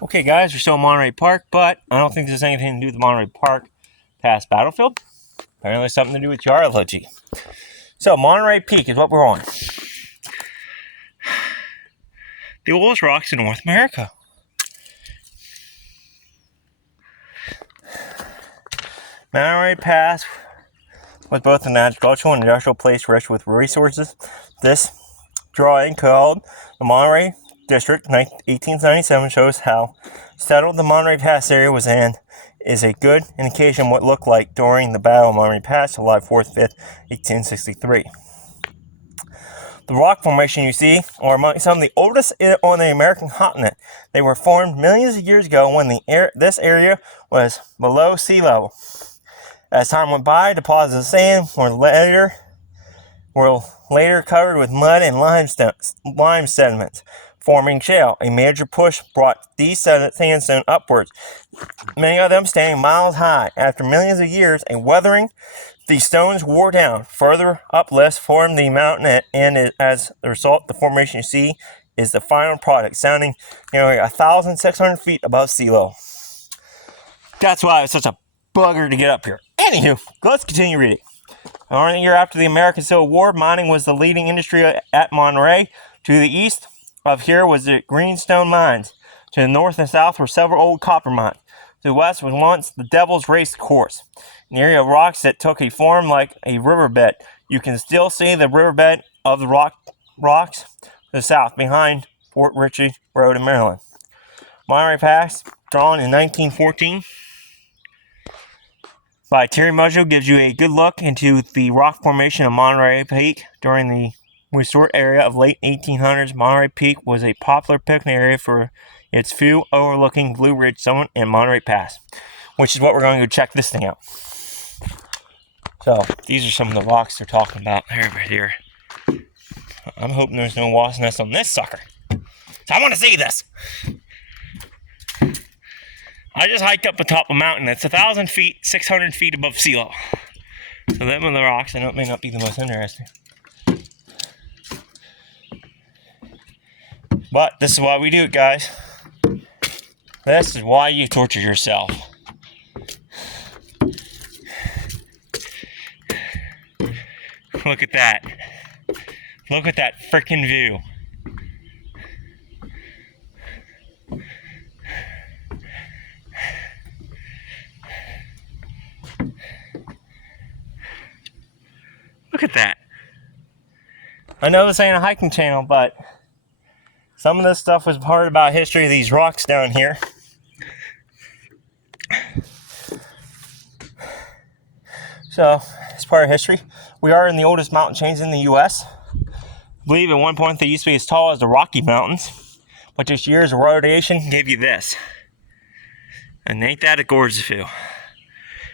Okay, guys, we're still in Monterey Park, but I don't think there's anything to do with Monterey Park past Battlefield. Apparently, something to do with geology. So, Monterey Peak is what we're on. The oldest rocks in North America. Monterey Pass was both an agricultural and industrial place rich with resources. This drawing, called the Monterey District 1897, shows how settled the Monterey Pass area was and is a good indication of what it looked like during the Battle of Monterey Pass, July 4th, 5th, 1863. The rock formation you see are among some of the oldest on the American continent. They were formed millions of years ago when this area was below sea level. As time went by, deposits of sand were later covered with mud and lime sediments, forming shale. A major push brought these sandstone upwards, many of them standing miles high. After millions of years and weathering, the stones wore down. Further uplifts formed the mountain, and as a result, the formation you see is the final product, sounding nearly 1,600 feet above sea level. That's why it's such a bugger to get up here. Anywho, let's continue reading. Around the year after the American Civil War, mining was the leading industry at Monterey. To the east of here was the Greenstone Mines. To the north and south were several old copper mines. To the west was once the Devil's Race Course, an area of rocks that took a form like a riverbed. You can still see the riverbed of the rocks to the south behind Fort Ritchie Road in Maryland. Monterey Pass, drawn in 1914 by Terry Mudgel, gives you a good look into the rock formation of Monterey Peak during the resort area of late 1800s. Monterey Peak was a popular picnic area for its view overlooking Blue Ridge Summit and Monterey Pass, which is what we're going to go check this thing out. So these are some of the rocks they're talking about right here. I'm hoping there's no wasp nest on this sucker. So I want to see this. I just hiked up the top of a mountain that's 1,000 feet, 600 feet above sea level. So them are the rocks. I know it may not be the most interesting, but this is why we do it, guys. This is why you torture yourself. Look at that. Look at that freaking view. Look at that. I know this ain't a hiking channel, but some of this stuff was part about history of these rocks down here. So, as part of history, we are in the oldest mountain chains in the U.S. I believe at one point they used to be as tall as the Rocky Mountains, but just years of erosion gave you this. And ain't that a gorgeous view?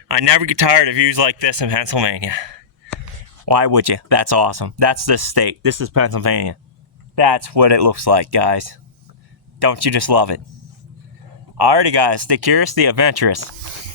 I never get tired of views like this in Pennsylvania. Why would you? That's awesome. That's this state. This is Pennsylvania. That's what it looks like, guys. Don't you just love it? Alrighty, guys. Stay curious, stay adventurous.